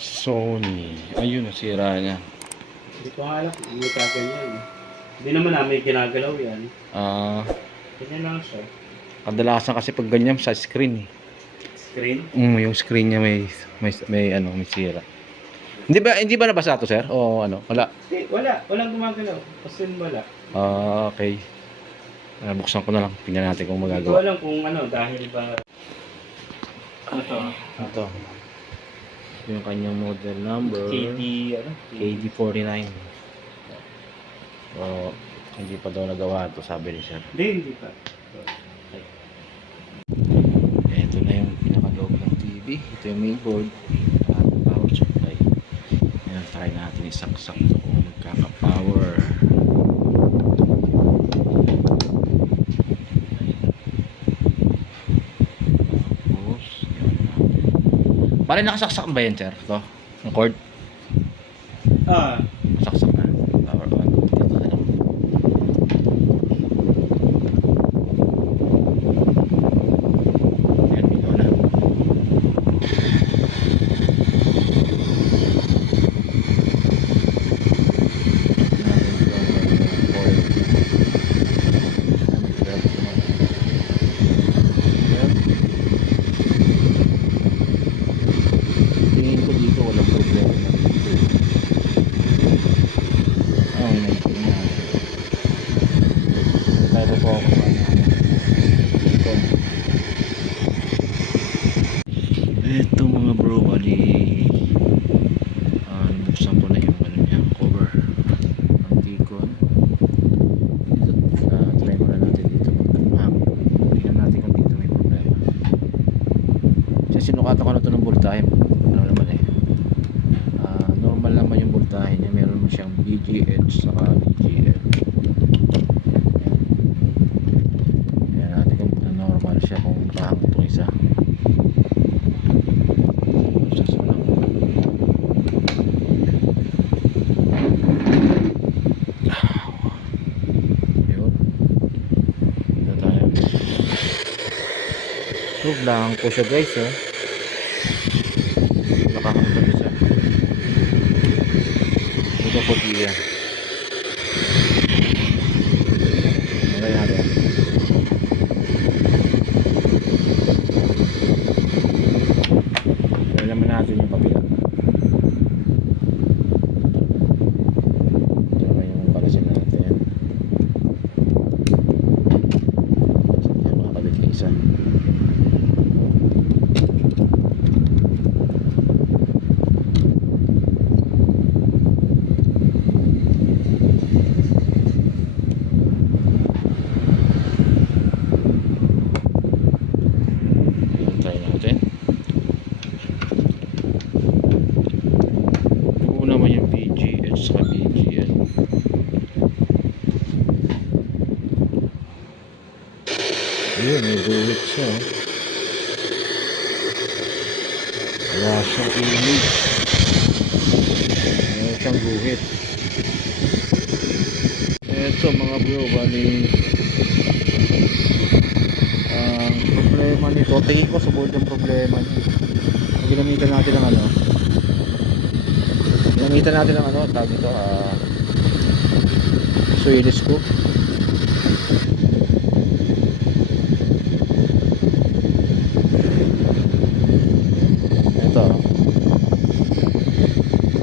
Sony. Ayun, nasira niya. Hindi ko nga alam kung may kaganyan. Hindi naman namin ginagalaw yan. Ah, Ganyan lang siya. kadalasan kasi pag ganyan sa screen eh. Screen? Yung screen niya may sira. Hindi ba nabasa to, sir? O ano? Wala. Wala. Walang gumagalaw. Kasi wala. Ah, okay. Buksan ko na lang. Tingnan natin kung Hindi ko magagawa. alam kung ano, dahil ba... Ano to? Ito. Yung kanyang model number. KD, ano? KD49. O, hindi pa daw nagawa ito, sabi ni sir. Hindi pa. Ito na yung pinakaloob ng TV. Ito yung mainboard. At power supply. Ayan, try natin isaksak ito kung magkaka-power. Tapos, yun natin. Parang nakasaksak ba yan, sir? Ito? Yung cord? Ah, Nasaksak na. Power on. Dito na lang. Ayan, bigyan na. Tingin ko dito walang problema na dito. Ay, nagtingin. Tayo po ako dito. Ito mga bro, bali buksan ko na yung ano niya, cover ng Ticon. Try muna natin dito mag-hang. Tingnan natin kung dito may problema. Kasi sinukatan ko na ito ng voltahe. Ano naman eh, normal naman yung voltahe niya. Meron mo siyang VGH saka VGL. Tingnan natin kung normal siya, kung kahang itong isa. So, blanco siya guys, oh. Nakahanggan siya. Ito puti yan. Malay natin. Kaya naman natin yung kabila. Ito naman yung palasin natin. Yan, makakabit ka isa. Try natin. Buo naman yung VGH sa VGL. Ayun, may guhit siya, oh. Wala siyang image. Wala siyang guhit. Eto mga bro, bali ang problema nito, tingin ko sa board yung problema niya. Ginamitan natin ng ano, tawag ito, Swedish scoop.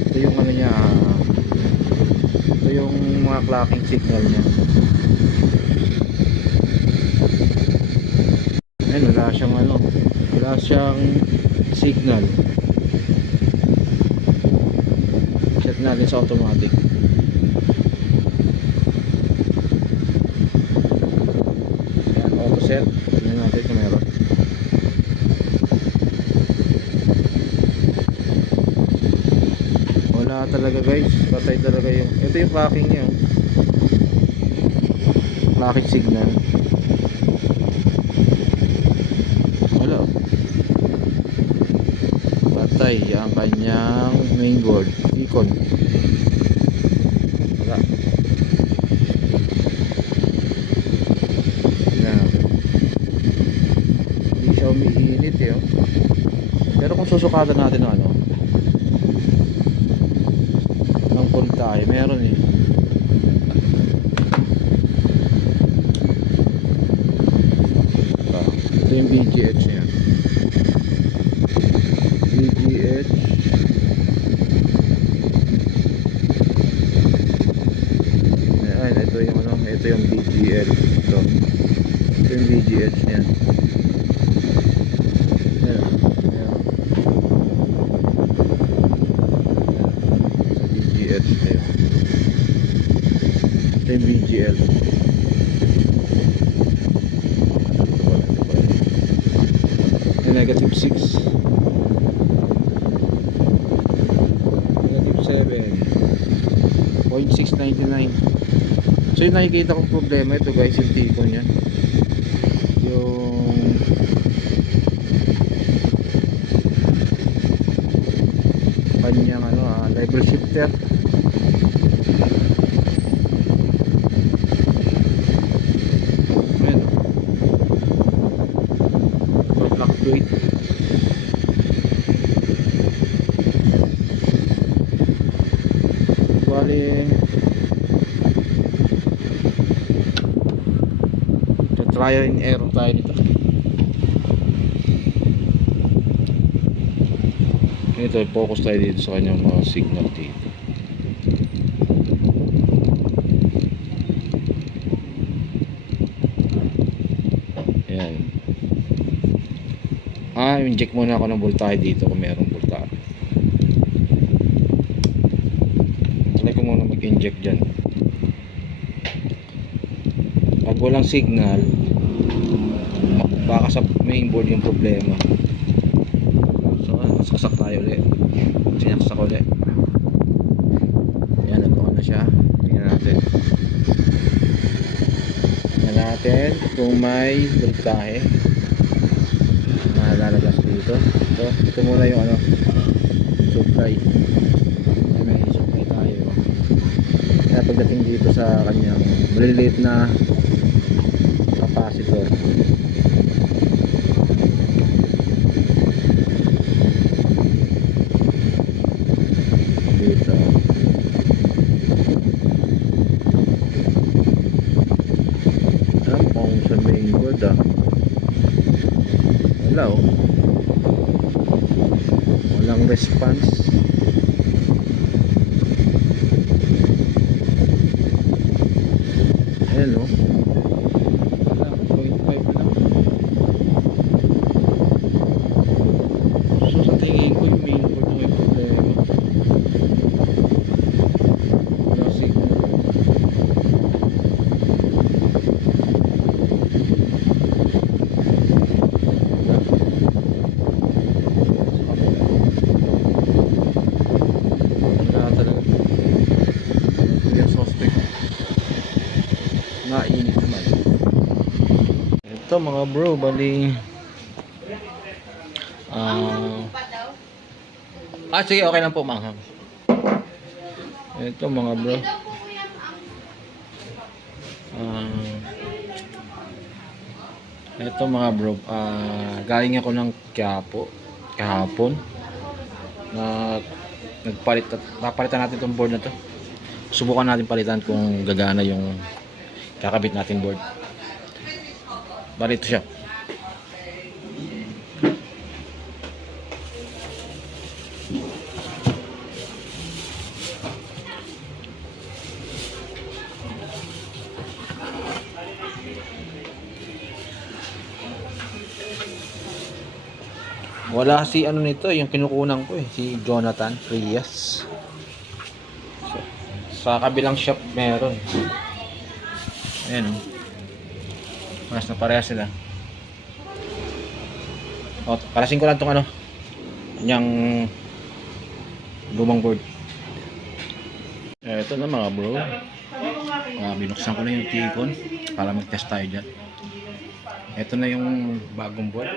Ito yung ano niya, ito yung mga clocking signal niya. Ayun, wala siyang signal. Set natin sa automatic. Ayan, auto set. Tignan natin kung meron. Wala talaga guys, patay talaga yung, ito yung clocking niya, clocking signal. Wala, patay ang kanyang mainboard Ticon. Wala. Hindi siya umiinit eh, oh. Pero kung susukatan natin ng ano, ng voltahe. Meron eh. Ito yung VGH niya. VGH. Ayan, ito yung ano, ito yung VGL. Ito yung VGH niya. Ayan, ayan. VGH niya. Ito yung VGL. Negative 6, negative 7, 0.699. So yung nakikita kong problema ito guys, yung tiko nya, yung kanyang ano, level shifter. Ayan, fluctuate. Bali, trial and error tayo nito. Ito, focus tayo dito sa kanyang mga signal dito. Ayan. Inject muna ako ng voltahe dito kung mayroong voltahe. Try ko muna mag-inject dyan. Pag walang signal, baka sa mainboard yung problema. So, sasak tayo ulit. Sinaksak ulit. Ayan, nag-on na siya. Tingnan natin. Tingnan natin kung may voltahe na lalabas dito. Ito muna yung ano, supply. May supply tayo. Kaya pagdating dito sa kanyang maliliit na capacitor, dito alam kung sa mainboard wala oh, walang response. Ayan oh, wala, 0.5 lang. So sa tingin ko yung mainboard ang may problema. Wala signal. Wala talaga. Yung suspect nainit naman. Ito mga bro, bali sige, okay lang po manghang. Ito mga bro, ito mga bro, galing ako ng Quiapo kahapon na napalitan natin itong board na to. Subukan natin palitan kung gagana yung kakabit natin board. Bali ito siya. Wala si ano nito, yung kinukunan ko si Jonathan Frias. So, sa kabilang shop meron. Ayan oh. Mas na pareha sila. O, kalasin ko lang tong ano, yung lumang board. Ito na mga bro. Binuksan ko na yung Ticon para mag-test tayo dyan. Ito na yung bagong board.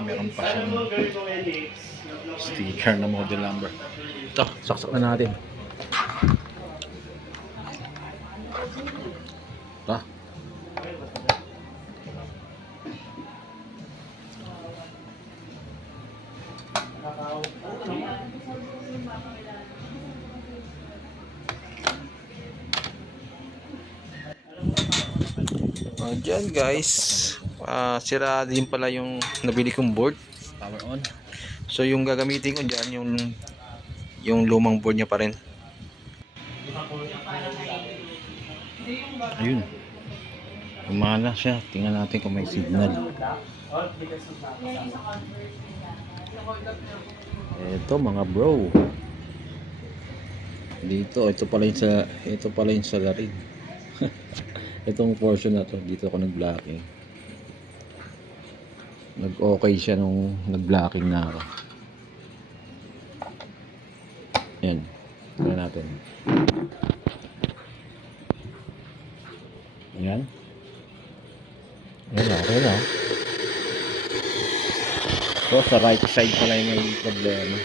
Meron pa siyang sticker na model number. Ito, saksak na natin. Ito. Dyan guys, sira din pala yung nabili kong board. Power on. So yung gagamitin ko dyan, yung lumang board niya pa rin. Ayun. Gumana siya. Tingnan natin kung may signal. Ito mga bro. Dito, ito pala yung salarin. Itong portion na to, dito ako nag-blocking. Nag-okay siya nung nag-blocking na ako. Yan. Tingnan natin. Yan. Yan, okay na. So, sa right side pala yung may problema.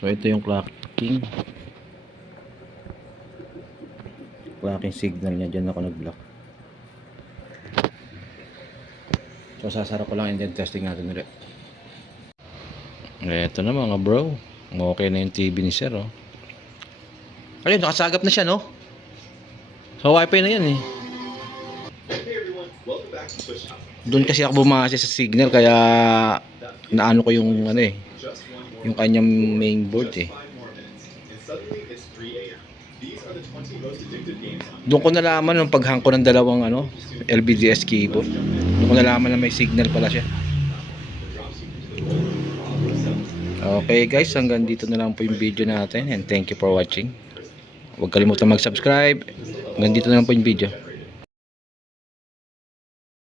So, ito yung clocking signal niya. Diyan ako nag-block. So, sasara ko lang and then testing natin ulit. Ito na mga bro. Okay na yung TV ni sir, oh. Ayun, nakasagap na siya, no? So, wifi na yan, eh. Doon kasi ako bumase sa signal, kaya naano ko yung, ano eh, yung kanyang mainboard, eh. Doon ko nalaman nung paghang ko ng dalawang, ano, LVDS keyboard. Doon ko nalaman na may signal pala siya. Okay guys, hanggang dito na lang po yung video natin and thank you for watching. Huwag kalimutan mag-subscribe. Hanggang dito na lang po yung video.